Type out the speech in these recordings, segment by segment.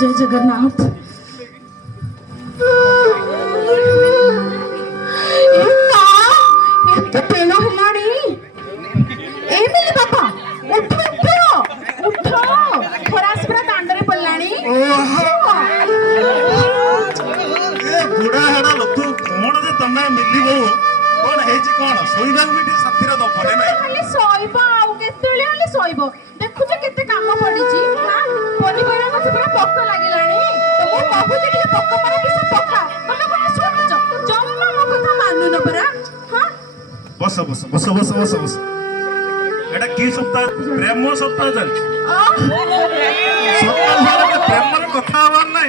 जय जगन्नाथ। एते पेड़ हेलानी ए मिली बाबा उठ उठ उठ खरास पूरा दांडरे पड़लानी। ए बुढ़ा हेड़ा लोक कौन जे तमे मिली बो कौन हेची कौन सोइबा भी टी साथी रे दपड़े नै खाली सोइबो आउ केतेले खाली सोइबो देखु जे केते काम पड़ीची। हां पनिपरिया गछ पूरा पक्का लागिलानी तो मो बाबूजी टिके पक्का पर किस पक्का तमे कोन सुनछ जम्मा मो कथा मानु न परा। हां बस बस बस बस बस बस एटा की सप्ताह प्रेम सप्ताह चल सप्ताह सारा के प्रेम रे कथा हवार नै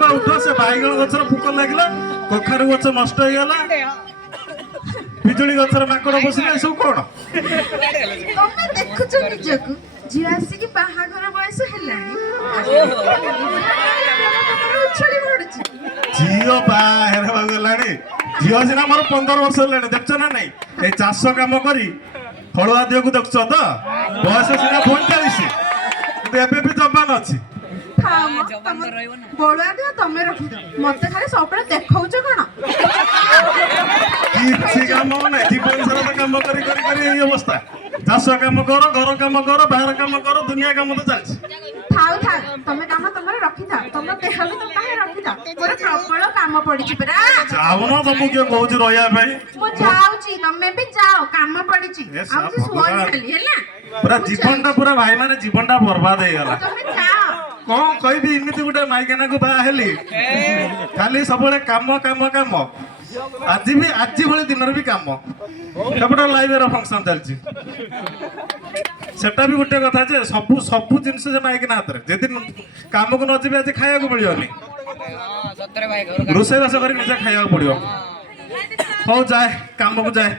बा उठो से बाइगण गछर फुक लागिला कखारू गछ नष्ट हो गेला बिजुली गछर माकड़ बसिले सब कोन तमे देखुछ निजकु जियासी की बाहाघर बयस हेलानी छड़ी पड़ुची झियो बा हेरा गलानी झियो सिना मोर 15 वर्ष हेलानी देखछ ना नै ए चाष काम करी फळुआ दियो को देखछ त बयस सिना 45 କିନ୍ତୁ ଏବେ ବି ଜବାନ ଅଛି। बड़ुआ दियो तमे रखी दो मते खाली सबले देखौछ कोन କିଛି କାମ ନାହିଁ ଜୀବନ ସାରା ତ କାମ କରି କରି କରି ଏଇ ଅବସ୍ଥା ଚାଷ କାମ କର ଘର କାମ କର ବାହାର କାମ କର ଦୁନିଆ କାମ ତ ଚାଲିଛି। थाउ था तमे काम तमरे रखी था तमे देह भी तो काहे रखी था मोर प्रबल काम पड़ीची परा ଯାଉନ ତମକୁ କିଏ କହୁଛି ରହିବା ପାଇଁ मो जाउची तमे भी जाओ काम पड़ीची ए आउ जे सोई खाली हैला ପୁରା ଜୀବନଟା ପୁରା ଭାଇ ମାନେ ଜୀବନଟା ବର୍ବାଦ ହେଇଗଲା। तमे जाओ କଣ କହିବି ଏମିତି ଗୋଟେ ମାଇକାନାକୁ ବାହା ହେଲି ଖାଲି ସବୁବେଳେ କାମ କାମ କାମ ଆଜି ଭଳି ଦିନରେ ବି କାମ ଏପଟେ ଲାଇଭର ଫଙ୍କସନ ଚାଲିଛି ସେଟା ବି ଗୋଟେ କଥା ଯେ ସବୁ ଜିନିଷ ସେ ମାଇକିନା ହାତରେ ଯଦି କାମକୁ ନ ଯିବେ ଆଜି ଖାଇବାକୁ ମିଳିବନି ରୋଷେଇବାସ କରି ନିଜେ ଖାଇବାକୁ ପଡିବ। ହଉ ଯାଏ କାମକୁ ଯାଏ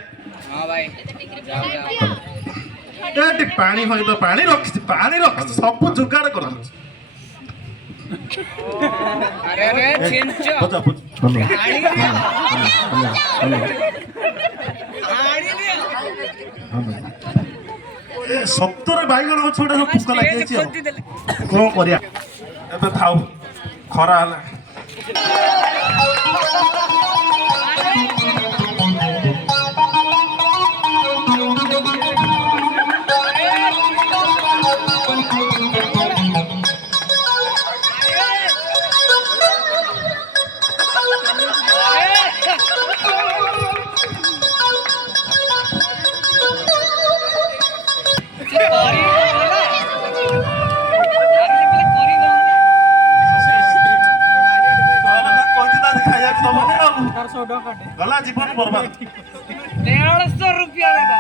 ଏଠି ପାଣି ହଇତ ପାଣି ରଖିଛି ସବୁ ଯୋଗାଡ଼ କରିଦେଉଛି। अरे अरे छिंचो ସତରେ ବାଇଗଣ ଗଛ ଗୋଟେ ସବୁ ପୋକ ଲାଗିଯାଇଛି ଆଉ କଣ କରିବା ଏବେ ଥାଉ ଖରା ହେଲା। गला जीवन बर्बाद 150 रुपया लगा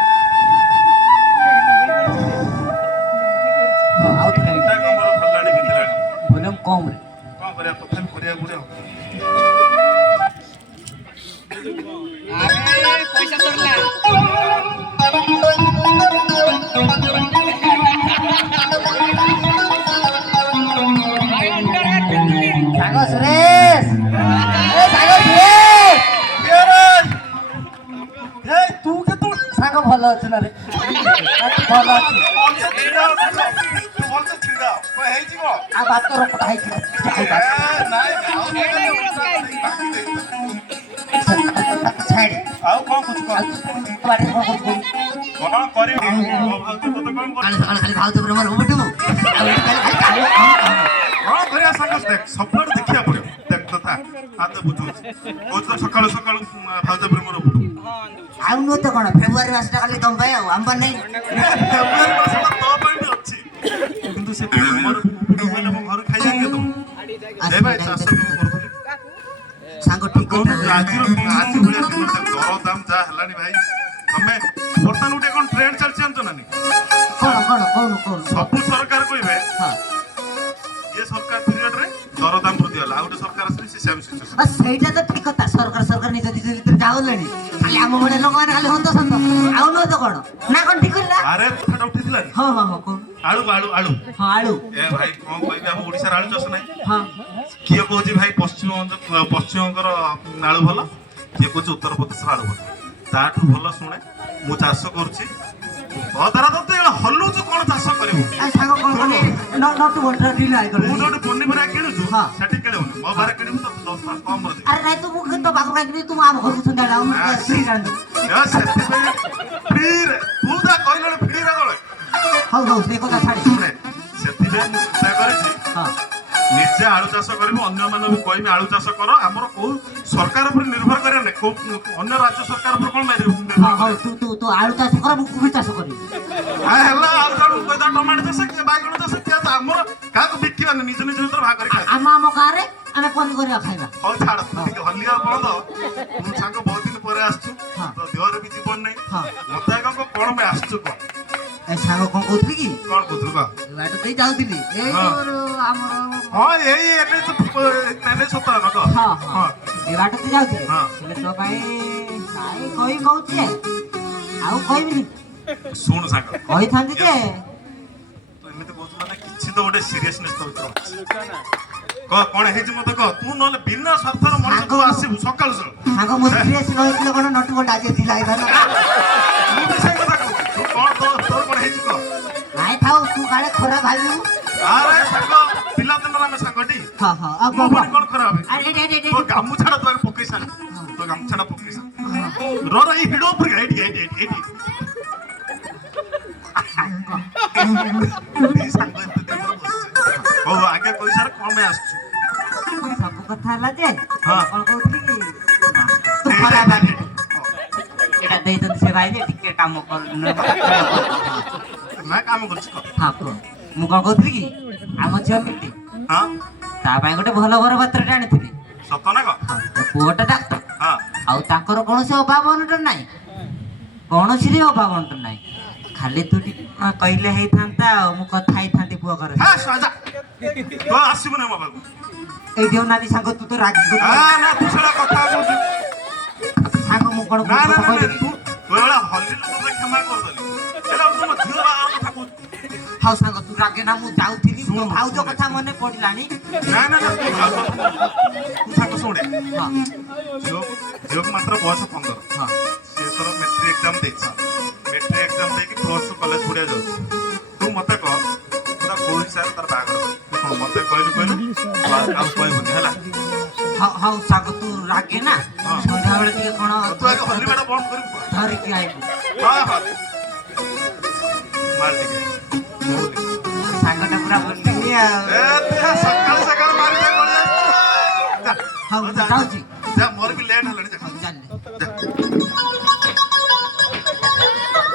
वॉल्यूम कम रे कौन करिया तथापि करिया गुड़े अरे पैसा सरला सागो सुरेश ए सागो सुरेश ए तू के तू सागो भलो अछि ना रे भलो अछि बोलसे छिड़ा कोई हेई जीवो आ बात तो रखता है खाई बात साइड आउ कौन कुछ कर बाटे को कुछ कौन करी फालतू तो कौन कर खाली फालतू रे मन उठू कौन करिया संगस देख सबड़ देखिया पड़ो देख तथा हाथ बुझू कोच सकाळ सकाळ फालतू प्रेम रो बुझू आउ नो तो कोन फेब्रुआरी मासटा खाली तम भाई आंबा नहीं फेब्रुआरी मास तो ପାଇଁ ବି ଅଛି କିନ୍ତୁ ସେ ମୋର ଭିडिଓ କହିଲେ ମୋ ଘର ଖାଇ ଯାଆନ୍ତି ତ ଏ ଭାଇ ଚାଷ କାମ କରୁଥିଲି सांग ठीक ଆଜି ଭଳିଆ ଦିନ ଦର ଦାମ ଯାହା ହେଲାଣି ଭାଇ ତମେ ବର୍ତ୍ତମାନ ଗୋଟେ କଣ ଟ୍ରେଣ୍ଡ ଚାଲିଛି ଜାଣିଛ ନା ନାଇଁ कौन ସବୁ ସରକାର କହିବେ हां ये सरकार पीरियड रे दर दाम वृद्धि होला आउटे सरकार असली से सेम सिचुएशन बस सेटा तो ठीक कथा सरकार निज निज भीतर जाउलेनी खाली आम भले लोक माने खाली हंत संत आउ न तो कोन ना कोन ठीक होला अरे कथा उठिथिला नी हां हां कोन आळू आळू आळू हां आळू ए भाई कोन कहबे हम ओडिसा आळू चाष नाही हां किए कहूची भाई पश्चिमकर आळू भल किए कहूची उत्तर प्रदेश आळू भल ताठू भल शुणे मु चाष करूची ଅଧାରା ତ ତୁ ଏଇଟା ହଲୁଛୁ କଣ ଚାଷ କରିବୁ ଏ ସାଙ୍ଗ କଣ କଲି ନଟୁ ବଣ୍ଟ ଢିଲା ହେଇଗଲା ମୁଁ ଯୋଉଠି ପନିପରିବା କିଣୁଛୁ ହଁ। ସେଠି କିଣିବୁନି ମୋ ବାହାରେ କିଣିବୁ ତ 10 ଟଙ୍କା କମ କରିଦେବି ଆରେ ନାଇଁ ତୁ ମୁଁ ତ ପାଖରୁ କିଣିବି ତୁ ଆମ ଘରକୁ ସନ୍ଧ୍ୟାବେଳେ ଆଉ ଫ୍ରି ଜାଣିବୁ ସେଥିପାଇଁ ଫ୍ରିରେ ତୁ ଯା କହିଲୁ ଫ୍ରିରେ ଗଲେ ହଉ ହଉ ସେ କଥା ଛାଡି ଶୁଣେ ସେଥିପାଇଁ ମୁଁ ଚିନ୍ତା କରିଛି ହଁ ନିଜେ ଆଳୁ ଚାଷ କରିବୁ ଅନ୍ୟମାନଙ୍କୁ କହିବି ଆଳୁ ଚାଷ କର ଆମର କୋଉ ସରକାର ଉପରେ ନିର୍ଭର କରିବା ନାହିଁ କୋଉ ଅନ୍ୟ ରାଜ୍ୟ ସରକାର ଉପରେ କଣ ହଉ ହଉ ତୁ ତୁ ତୁ ଆଳୁ ଚାଷ କର ମୁଁ କୋବି ଚାଷ କରିବି ହେଲା ଆଉ ଜଣକୁ କହିଦା ଟମାଟୋ ଚାଷ କିଏ ବାଇଗଣ ଚାଷ କିଏ ଆମର କାହାକୁ ବିକିବାନି ନିଜ ନିଜ ଭିତରେ ଭାଗ କରି ଖାଇବା ଆମ ଗାଁରେ ଆମେ ପନିପରିବା ଖାଇବା ହଉ ଛାଡ ତୁ ଟିକେ ହଲିଆ ବଳଦ ତୁ ସାଙ୍ଗ ବହୁତ ଦିନ ପରେ ଆସିଛୁ ହଁ। ତୋ ଦେହରେ ବି ଜୀବନ ନାହିଁ ହଁ ମତେ ଆଗ କଣ ପାଇଁ ଆସିଛୁ କଣ ଏ ସାଙ୍ଗ କଣ କହୁଥିଲି କି କଣ କହୁଥିଲୁ କହ ବାଟ ଦେଇ ଯାଉଥିଲି ଏଇ ହଁ। ଯୋଉ ଆମର ହଁ ଏଇ ଏବେ ସତ କହ ହଁ ହଁ ଏ ବାଟ ଦେଇ ଯାଉଥିଲି ହଁ। ହେଲେ ତୋ ପାଇଁ କାଇଁ କହି କହୁଛି ଯେ ଆଉ କହିବିନି ଶୁଣୁ ସାଙ୍ଗ କହିଥାନ୍ତି ଯେ ତୁ ଏମିତି କହୁଛୁ ମାନେ କିଛି ତ ଗୋଟେ ସିରିୟସନେସ୍ ତ ଭିତରେ ଅଛି କହ କଣ ହେଇଛି ମତେ କହ ତୁ ନହେଲେ ବିନା ସ୍ୱାର୍ଥର ମଣିଷ ତୁ ଆସିବୁ ସକାଳୁ ସକାଳୁ ସାଙ୍ଗ ମୋ ସିରିୟସ୍ ରହିଥିଲେ କଣ ନଟୁ ବଣ୍ଟ ଆଜି ଥିଲା ହେଇଥାନ୍ତା ମୁଁ ବି ସେଇ କଥା କହୁଛି ତୁ କଣ ତୋର କଣ ହେଇଛି କହ ନାଇଁ ଥାଉ ତୁ କାଳେ ଖରାପ ଭାବିବୁ ଆରେ ସାଙ୍ଗ ପିଲାଦିନର ଆମେ ସାଙ୍ଗଟି ହଁ ହଁ ଆଉ ମୁଁ ପୁଣି କଣ ଖରାପ ହେବି? ଆରେ ଏଇଠି ତୋ ଗାମୁଛାଟା ତୁ ଆଗ ପକେଇ ସାର ତୋ ଗାମୁଛାଟା ପକେଇ ସାର ର ଏଇ ହିଡ ଉପରେ ଏଇଠି ଏଇ ସାଙ୍ଗ ଏତେ ଦିନ ପରେ ବସିଛି ହଉ ଆଗେ କହିସାର କଣ ପାଇଁ ଆସିଛୁ ସବୁ କଥା ହେଲା ଯେ ହଁ। କଣ କହୁଥିଲି କି ତୁ ଏଇଟା, ଖରାପ ଏଇଟା, ଭାବିବୁ ଏଇଟା ଦେଇଛନ୍ତି ସେ ଭାଇ ଯେ ଟିକେ କାମ କର ନା କାମ କରୁଛି କହ ହଁ କୁହ ମୁଁ କଣ କହୁଥିଲି କି ଆମ ଝିଅ ମିଟି ହଁ ତା ପାଇଁ ଗୋଟେ ଭଲ ଘର ପାତ୍ରଟେ ଆଣିଥିଲି ସତ ନା କହ ତା ପୁଅଟା ଡାକ୍ତର ହଁ ଆଉ ତାଙ୍କର କୌଣସି ଅଭାବ ଅନଟନ ନାହିଁ କୌଣସିରେ ଅଭାବ ଅନଟନ ନାହିଁ ଖାଲି ତୁ ଟିକେ କହିଲେ ହେଇଥାନ୍ତା ଆଉ ମୁଁ କଥା ହେଇଥାନ୍ତି ପୁଅ ଘର ହେ ସଜା ତୁ ଆସିବୁନି ମୋ ପାଖକୁ ଏଇଠି ନାଦି ସାଙ୍ଗ ତୁ ତ ରାଗି ନା ତୁ ସେଟା କଥା କହୁଛୁ ସାଙ୍ଗ ମୁଁ କଣ ନା ନା କଥା ନା କହିଲି ତୁ ତୁ ଏଭଳିଆ ହଲିଲୁ ତୋତେ କ୍ଷମା କରିଦେଲି ହେଲେ ତୁ ମୋ ଝିଅ ବାହାଘର କଥା କହୁଛୁ ହଉ ସାଙ୍ଗ ତୁ ରାଗେ ନା ମୁଁ ଯାଉଥିଲି ଶୁଣୁ, ତୋ ଭାଉଜ ଶୁଣୁ। କଥା ମନେ ପଡିଲାଣି ନା ନା ନା ତୁ ସାଙ୍ଗ ଶୁଣେ ହଁ ଝିଅକୁ ମାତ୍ର ବୟସ 15 ହଁ ସେ ତୋର ମେଟ୍ରିକ ଏକ୍ଜାମ ଦେଇଛି ମେଟ୍ରିକ ଏକ୍ଜାମ ଦେଇକି ପ୍ଲସ୍ ଟୁ କଲେଜ ପଢିଆ ଯାଉଛି ତୁ ମତେ କହ ପୁରା କୋଉ ହିସାବରେ ତାର ବାହାଘର ତୁ କଣ ମତେ କହିଲୁ ଆଉ କହିବୁନି ହେଲା ହଉ ହଉ ସାଙ୍ଗ ତୁ ରାଗେ ନା ହଁ। ସନ୍ଧ୍ୟାବେଳେ ଟିକେ କଣ ତୁ ଆগে ହଲିବାଟା ବନ୍ଦ କରିବୁ କହ ଧରିକି ଆଇବୁ ହଁ ହଁ ମାର ଟିକେ ବହୁ ସାଙ୍ଗଟା ପୁରା ବୁଲିବି ଆଉ ସକାଳୁ ସକାଳୁ ମାରିଦେ ହଉ ମୁଁ ଯାଉଛି ଯା ମୋର ବି ଲେଟ୍ ହେଲାଣି ଯା ହଉ ଚାଲିଲେ ଯା।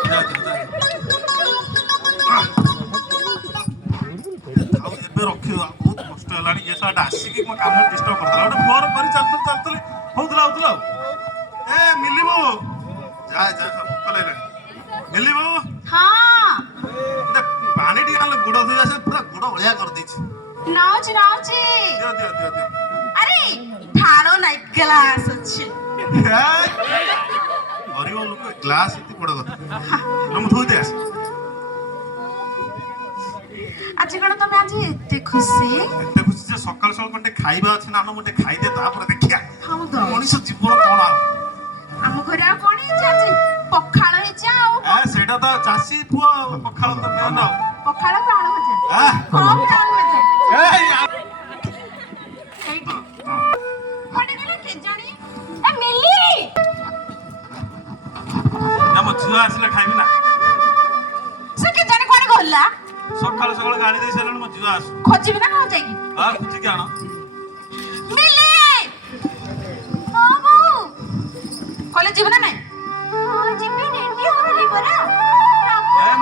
ଯା, ଯା, ଯା। ଆଉ ଏବେ ରଖିବ ବହୁତ କଷ୍ଟ ହେଲାଣି ଏ ସାଟା ଆସିକି ମୋ କାମ ଡିଷ୍ଟର୍ବ କରିଦେଲା ଗୋଟେ ଫ୍ଲୋର କରି ଚାଲୁଥିଲି ହଉଥିଲା ଆଉ ଏ ମିଲିବ ଯା ଭୋକ ଲାଗିଲାଣି ମିଲିବ ହଁ ଗୋଟେ ପାଣି ଟିକେ ନହେଲେ ଗୁଡ଼ ଧୋଇ ଆସେ ପୁରା ଗୁଡ଼ ଭଳିଆ କରିଦେଇଛି ନଉଛି ଦିଅ ଆରେ ଠାଳ ନାଇଁ ଗ୍ଲାସ ଅଛି ଗରିବ ଲୋକ ଗ୍ଲାସ ଏତେ ବଡ କଥା ମୁଁ ଧୋଇ ଦେଇ ଆସେ ଆଜି କଣ ତମେ ଆଜି ଏତେ ଖୁସି ଏତେ ଖୁସି ଯେ ସକାଳୁ କଣ ଟିକେ ଖାଇବା ଅଛି ନା ମୁଁ ଟିକେ ଖାଇଦିଏ ତାପରେ ଦେଖିଆ ହଁ ତ ମଣିଷ ଜୀବନ କଣ ଆଉ ଆମ ଘରେ ଆଉ କଣ ହେଇଛି ଆଜି ପଖାଳ ହେଇଛି ଆଉ ସେଇଟା ତ ଚାଷୀ ପୁଅ ପଖାଳ ତ ମେନ୍ ଆଉ ପଖାଳ ଆଳୁ ଭଜା ଆଃ, କଣ ଆଳୁ ଭଜା ଏଇ ଏଇଠି ହଁ। କୁଆଡେ ଗଲା କେଜାଣି ଏ ମିଲି ନା ମୋ ଝିଅ ଆସିଲେ ଖାଇବି ନା ସେ କେଜାଣି କୁଆଡେ ଗଲା ସକାଳୁ ଗାଳି ଦେଇ ସାରିଲାଣି ମୋ ଝିଅ ଆସୁ ଖୋଜିବି ନା କଣ ଯାଇକି ଖୁଚିକି ଆଣ ମିଲି ହଁ ବୋଉ କଲେଜ ଯିବୁ ନା ନାଇଁ ଯିବି ରେଡି ହଉଥିଲି ପରା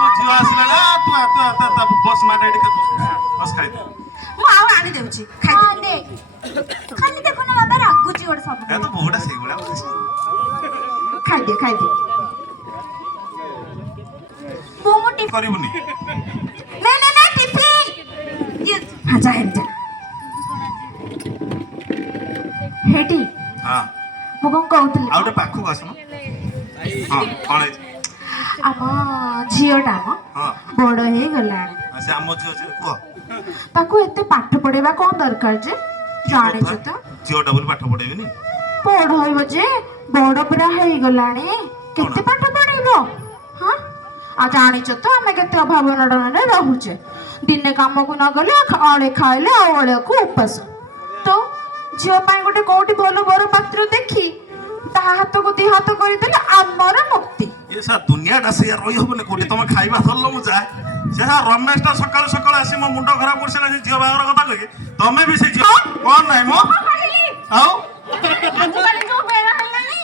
ମୋ ଝିଅ ଆସିଲାଣି ତୁ ବସ୍ ମାନେ ଏଠି ବସ୍ ଖାଇଦେ ମୁଁ ଆଉ ଆଣି ଦେଉଛି ଖାଇଦେ ଖାଲି ଦେଖୁନ ବାବା ରାଗୁଛି ଗୋଟେ ସବୁ ଏ ତ ବୋଉଟା ସେଇଭଳିଆ ଖାଇଦେ ମୁଁ ଟିଫିନ କରିବୁନି ନା ଟିଫିନ ହଁ ଯା ହେଠି ହଁ ମୁଁ କଣ କହୁଥିଲି ଆଉ ଗୋଟେ ପାଖକୁ ଆସୁନ ହଁ କଣ ହେଇଛି ଆମ ଝିଅଟା ହଁ ବଡ ହେଇଗଲାଣି ସେ ଆମ ଝିଅ ଅଛି କୁହ ତାକୁ ଏତେ ପାଠ ପଢେଇବା କଣ ଦରକାର ଯେ ଜାଣିଛୁ ତ ଝିଅଟା ବୋଲି ପାଠ ପଢେଇବିନି ପଢେଇବ ଯେ ବଡ ପୁରା ହେଇଗଲାଣି କେତେ ପାଠ ପଢେଇବ ହଁ ଆଉ ଜାଣିଛ ତ ଆମେ କେତେ ଅଭାବ ଅନାଟନରେ ରହୁଛେ। ଦିନେ କାମକୁ ନ ଗଲେ ଅଳେ ଖାଇଲେ ଆଉ ଅଳେକୁ ଉପାସ। ତ ଝିଅ ପାଇଁ ଗୋଟେ କୋଉଠି ଭଲ ବର ପାତ୍ର ଦେଖି ତା ହାତକୁ ଦି ହାତ କରିଦେଲେ ଆମର ମୁକ୍ତି। ଏ ସା ଦୁନିଆଟା ସେଇଆ ରହି ହବନି କୋଉଠି ତମେ ଖାଇବା ଧରିଲ ମୁଁ ଯାଏ। ସେ ରମେଶଟା ସକାଳୁ ସକାଳୁ ଆସି ମୋ ମୁଣ୍ଡ ଖରାପ କରିସାରିଲା ସେ ଝିଅ ବାହାଘର କଥା କହିକି ତମେ ବି ସେ ଝିଅ କଣ ନାହିଁ ମୋ ଆଉ ଆଜିକାଲି ଯୋଉ ବେଳ ହେଲାଣି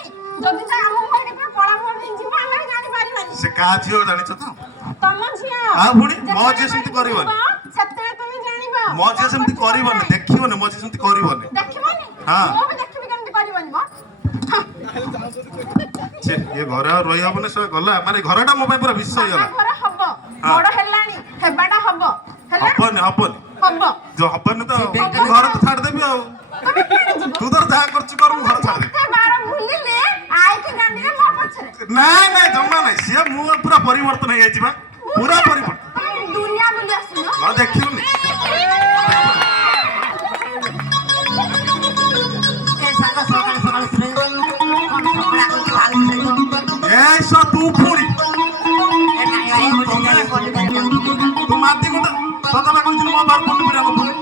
ଯଦି ତା ଆମ ଘରେ ପୁରା କଳା ମଣି ଯିବ ଆମେ ଜାଣି ପାରିବାନି। ସେ କାହା ଝିଅ ଜାଣିଛ ତ? ତମ ଝିଅ। ଆଉ ପୁଣି ମୋ ଝିଅ ସେମିତି କରିବନି। ସେତେବେଳେ ତମେ ଜାଣିବ। ମୋ ଝିଅ ସେମିତି କରିବନି, ଦେଖିବନି ମୋ ଝିଅ ସେମିତି କରିବନି। ଦେଖିବନି? ହଁ। ମୁଁ ବି ଦେଖିବି କେମିତି କରିବନି ମ। ଛେ ଏ ଘରେ ଆଉ ରହି ହବନି ସେ ଗଲା ମାନେ ଘରଟା ମୋ ପାଇଁ ପୁରା ବିଷ ହେଇଗଲା। ଘର ହବ ବଡ ହେଲାଣି ହେବାଟା ହବ ହେଲା ହବନି ହବନି ହବ ଯୋଉ ହବନି ତ ଘର ତ ଛାଡିଦେବି ଆଉ ତୁ ତ ଯାହା କରୁଛୁ କର ମୁଁ ଘର ଛାଡିଦେବି। କେତେ ବାର ଭୁଲିଲେ ଆଇକି ଗାଣ୍ଡିରେ ମୋ ପଛରେ। ନାଇଁ ନାଇଁ ଜମା ନାଇଁ ସିଏ ମୁଁ ପୁରା ପରିବର୍ତ୍ତନ ହେଇଯାଇଛି ବା ପୁରା ପରିବର୍ତ୍ତନ। ତମେ ଦୁନିଆ ବୁଲି ଆସୁନ। ହଁ ଦେଖିବୁନି ଏସ ତୁ ପୁଣି ତୁ ମାତି ଗୋଟେ ତତେ କହିଥିଲି ମୋ ବାର ପଣ୍ଡୁ ପିଲା ପୁଣି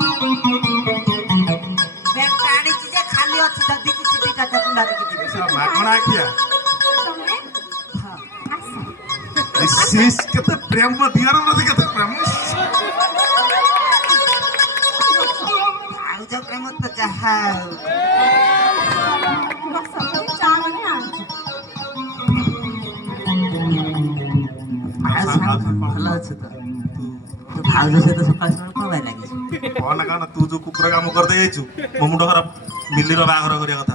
ଖାଲି ଅଛି ଯଦି କିଛି ଦିଟା କୁଣ୍ଡା ଦେଖିଥିବେ ମାଗଣା ଖିଆ କେତେ ପ୍ରେମ ଦିଅର ପ୍ରତି କେତେ ପ୍ରେମ ଆଉ ଯୋଉ ପ୍ରେମ ତ ଯାହା ଭଲ ଅଛି ତ ତୁ ଭାଉଜ ସହିତ ସକାଳ ସକାଳ କଣ ପାଇଁ ଲାଗିଛୁ? କଣ କାରଣ ତୁ ଯୋଉ କୁକୁର କାମ କରିଦେଇ ଯାଇଛୁ ମୋ ମୁଣ୍ଡ ଖରାପ ମିଲିର ବାହାଘର କରିବା କଥା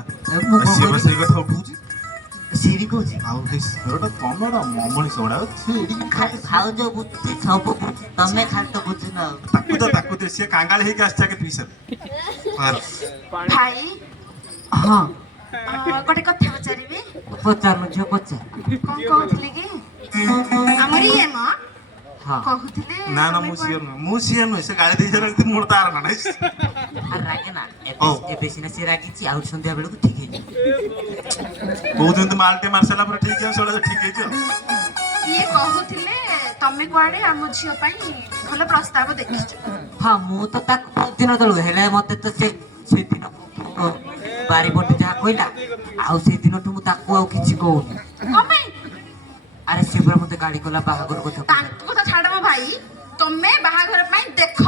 ମୁଁ କଣ ସିଏ କରିବି? ସେଇ କଥା ଉଠୁଛି ସିରି କହୁଛି ଆଉ ସେଟା ତମର ମମଣିଷ ଗୁଡା ଖାଲି ଭାଉଜ ବୁଝୁଛି ସବୁ ବୁଝୁଛି ତମେ ଖାଲି ତ ବୁଝୁନ ଆଉ ତାକୁ ଦେ ସିଏ କାଙ୍ଗାଳି ହେଇକି ଆସିଛି ଆଗେ ପିଇସା ଭାଇ ହଁ ଗୋଟେ କଥା ପଚାରିବି। ପଚାରୁନ ଝିଅ ପଚାର କଣ କହୁଥିଲି କି ଆମର ଇଏ ମ ହଁ କହୁଥିଲେ ନା ନା ମୁଁ ସିଏ ନୁହେଁ ସେ ଗାଳି ଦେଇ ସାରିଲା ମୋର ତାର ନା ନାଇଁ ଆରେ ରାଗେ ନା ହଉ। ଏବେ ସିନା ସେ ରାଗିଛି ଆଉ ସନ୍ଧ୍ୟା ବେଳକୁ ଠିକ ହେଇଯିବ କହୁଛନ୍ତି ମାଲଟେ ମାରି ସାରିଲା ପରେ ଠିକ ହେଇଯିବ ସେଟା ଠିକ ହେଇଯିବ ଇଏ କହୁଥିଲେ ତମେ କୁଆଡେ ଆମ ଝିଅ ପାଇଁ ଭଲ ପ୍ରସ୍ତାବ ଦେଖିଛ। ହଁ ମୁଁ ତ ତାକୁ ବହୁତ ଦିନ ତଳୁ ହେଲେ ମତେ ତ ସେଦିନ ବାରିପଟେ ଯାହା କହିଲା ଆଉ ସେଦିନଠୁ ମୁଁ ତାକୁ ଆଉ କିଛି କହୁନି। କଣ ପାଇଁ? ଆରେ ସେ ପୁରା ମତେ ଗାଳି କଲା ବାହାଘର କଥା ତାଙ୍କ କଥା ଛାଡ ମୋ ଭାଇ ତମେ ବାହାଘର ପାଇଁ ଦେଖ।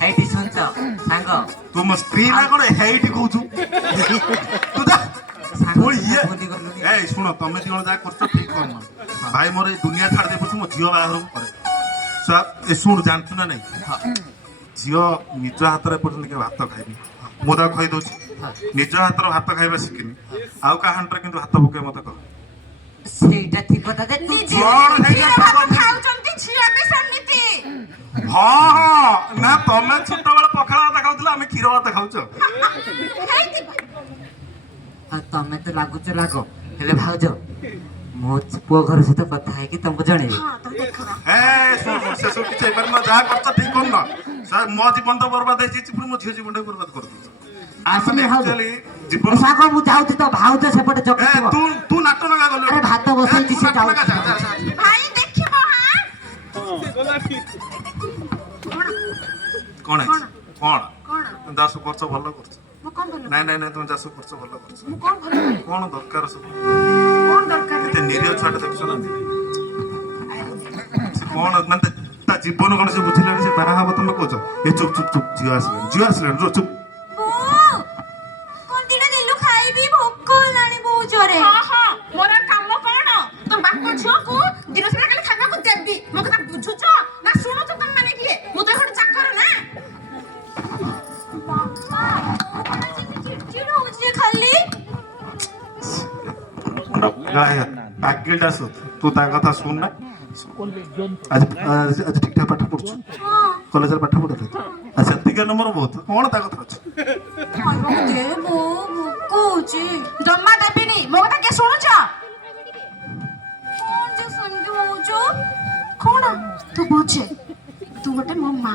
ହେଇଠି ଶୁଣଛ ସାଙ୍ଗ ତୁ ମୋ ସ୍ତ୍ରୀ ନା କଣ ହେଇଠି କହୁଛୁ ତୁ ଯା ସାଙ୍ଗ ଓ ଇଏ ଭୁଲି ଗଲୁଣି। ଏଇ ଶୁଣ ତମେ ଦି ଜଣ ଯାହା କରୁଛ ଠିକ କରୁନ ଭାଇ ମୋର ଏଇ ଦୁନିଆ ଛାଡି ଦେଇ ପଛେ ମୋ ଝିଅ ବାହାଘରକୁ କରେ ଏ ଶୁଣ ଜାଣିଛୁ ନା ନାଇଁ ଝିଅ ନିଜ ହାତରେ ପର୍ଯ୍ୟନ୍ତ କେବେ ଭାତ ଖାଇନି ମୁଁ ତାକୁ କହିଦଉଛି ନିଜ ହାତର ଭାତ ଖାଇବା ଶିଖିନି ଆଉ କାହା ହାଣ୍ଡରେ କିନ୍ତୁ ହାତ ପକେଇ ମତେ କହ ସେଇଟା ଠିକ କଥା ଯେ ତୁ ନିଜେ ଝିଅ କଣ କ୍ଷୀର ହେଇଗଲା ଭାତ ତମ- ଖାଉଛନ୍ତି ଝିଅ ବି ସେମିତି। ହଁ ନା ତମେ ଛୋଟବେଳେ ପଖାଳ ଭାତ ଖାଉଥିଲ ଆମେ କ୍ଷୀର ଭାତ ଖାଉଛ ହେଇଥିବ। ଆଉ ତମେ ତ ଲାଗୁଛ ଲାଗ ହେଲେ ଭାଉଜ ମୋ ପୁଅ ଘର ସହିତ କଥା ହେଇକି ତମକୁ ଜଣେଇବି ହଁ ତମେ ଦେଖ ନା। ଶୁଣ ସେସବୁ କିଛି ହେଇପାରିବ ଯାହା କରୁଛ ଠିକ କରୁନ ମୋ ଜୀବନ ତ ବର୍ବାଦ ହେଇଯାଇଛି ପୁଣି ମୋ ଝିଅ ଜୀବନଟା ବର୍ବାଦ କରିଦେଉଛି ଆସିଲି ଭାଉଜ ଜୀବନ ସାଙ୍ଗ ମୁଁ ଯାଉଛି ତ ଭାଉଜ ସେପଟେ ଜଗିଥିବ ତୁ ନାଟ ନଗା ଗଲୁ ଆରେ ଭାତ ବସେଇଛି ସେ ଯାଉଛି ଭାଇ ଦେଖିବ ହାଁ। କଣ ହେଇଛି କଣ କଣ ତମେ ଚାଷ କରୁଛ ଭଲ କରୁଛ ମୁଁ କଣ ଭଲ ନାଇଁ ନାଇଁ ନାଇଁ ତମେ ଚାଷ କରୁଛ ଭଲ କରୁଛ ମୁଁ କଣ ଭଲ କଲି? କଣ ଦରକାର ସବୁ କଣ ଦରକାର ଏତେ ନିରୀହ ଛୁଆଟା ଦେଖୁଛ ନା ସେ କଣ ମାନେ ତା ଜୀବନ କଣ ସେ ବୁଝିଲାଣି ସେ ବାହା ହବ ତମେ କହୁଛ ଏ ଚୁପ ଚୁପ ଚୁପ ଝିଅ ଆସିଲାଣି ଚୁପ କନ୍ଦିଟା ଦେଲୁ ଖାଇବି ଭୋକ ହେଲାଣି ବହୁତ ଜୋରେ। ହଁ ହଁ ମୋର କାମ କଣ ତୋ ବାପ ଝିଅକୁ ଦିନ ସାରା ଖାଲି ଖାଇବାକୁ ଦେବି ମୋ କଥା ବୁଝୁଛ ନା ଶୁଣୁଛ ତମେ ମାନେ କିଏ ମୁଁ ତ ଗୋଟେ ଚାକର ନା। ଚିଡଚିଡ ହଉଛି ଯେ ଖାଲି ପାଗିଲଟା ଶୁଣ ତୁ ତା କଥା ଶୁଣ ନା ଆଜି ଠିକଠାକ ପାଠ ପଢୁଛୁ କଲେଜରେ ପାଠ ପଢୁଛୁ ସେତିକି ନମ୍ବର ବହୁତ କଣ ତା କଥା ଅଛି ଜମା ଦେବିନି ମୋ କଥା କିଏ ଶୁଣୁଛ କଣ ତୁ ବୁଝେ ତୁ ଗୋଟେ ମୋ ମା